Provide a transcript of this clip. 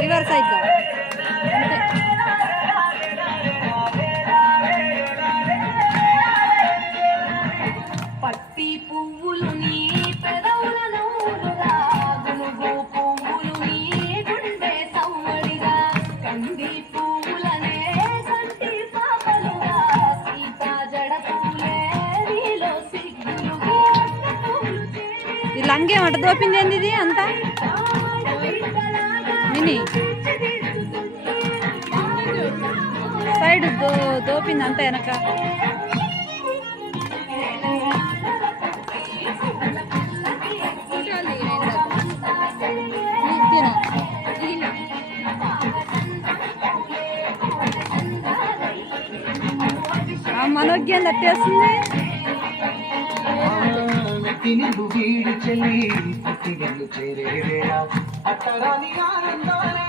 reverse side పత్తి పువ్వులు నీ పెదవుల నవ్వులుగా గునుగు పువ్వులు నీ గుండె సవ్వడిగా కంది పువ్వులనే కంటి పాపలుగా సీతా జడ పూలే నీలో సిగ్గులుగా ఈ లంగే మట దోపింది ఏంది ఇది అంతా మిని సైడ్ దోపింది అంతా వెనక మనోజ్ఞం తట్టేస్తుంది వీడి చెల్లి చేరే అట్టరాని ఆనందాలే